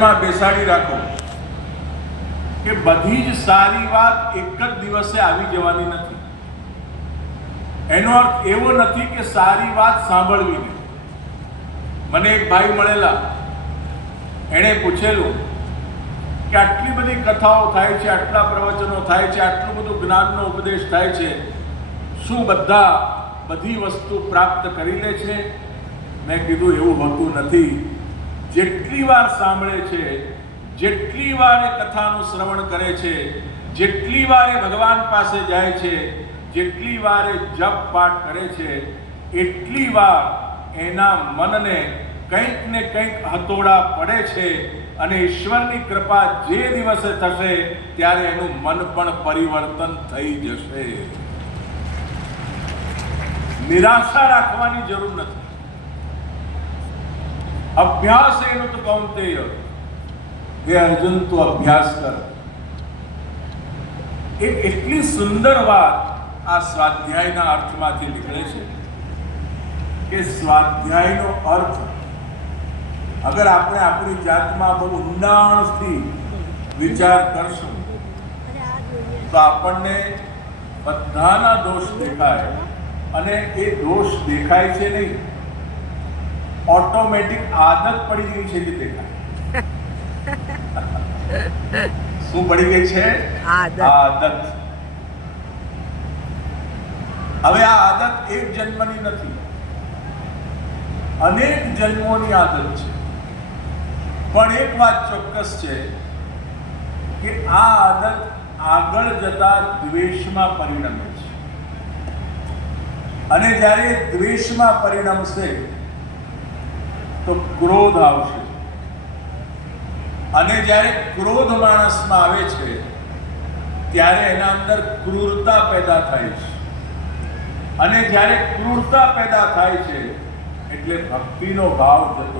માં બેસાડી રાખો કે બધી જ સારી વાત એક જ દિવસે આવી જવાની નથી. એનો અર્થ એવો નથી કે સારી વાત સાંભળવી નહીં. મને એક ભાઈ મળેલા, એણે પૂછેલું કે આટલી બધી કથાઓ થાય છે, આટલા પ્રવચનો થાય છે, આટલું બધું જ્ઞાનનો ઉપદેશ થાય છે, શું બધા બધી વસ્તુ પ્રાપ્ત કરી લે છે? મેં કીધું એવું હોતું નથી. જેટલી વાર સાંભળે છે, જેટલી વાર એ કથાનું શ્રવણ કરે છે, જેટલી વાર એ ભગવાન પાસે જાય છે, જેટલી વાર એ જપ પાઠ કરે છે, એટલી વાર એના મનને કંઈક ને કંઈક હતોડા પડે છે અને ઈશ્વરની કૃપા જે દિવસે થશે ત્યારે એનું મન પણ પરિવર્તન થઈ જશે. નિરાશા રાખવાની જરૂર નથી. અભ્યાસ એનું તો કૌંતેય હે અર્જુન, તું અભ્યાસ કર. એક એટલી સુંદર વાત આ સ્વાધ્યાયના અર્થમાંથી નીકળે છે કે સ્વાધ્યાયનો અર્થ અગર આપણે આપણી જાતમાં બહુ ઊંડાણથી વિચાર કરશું તો આપણને બધાના દોષ દેખાય, અને એ દોષ દેખાય છે નહીં, ઓટોમેટિક આદત પડી ગઈ છે કે દેખાય. શું પડી ગઈ છે? આદત. હવે આ આદત એક જન્મની નથી, અનેક જન્મોની આદત છે. પણ એક વાત ચોક્કસ છે કે આ આદત આગળ જતા દ્વેષમાં પરિણમે છે, અને જ્યારે દ્વેષમાં પરિણમશે તો ક્રોધ આવશે, અને જ્યારે ક્રોધ માણસમાં આવે છે ત્યારે એના અંદર ક્રૂરતા પેદા થાય છે, અને જ્યારે ક્રૂરતા પેદા થાય છે એટલે ભક્તિનો ભાવ જતો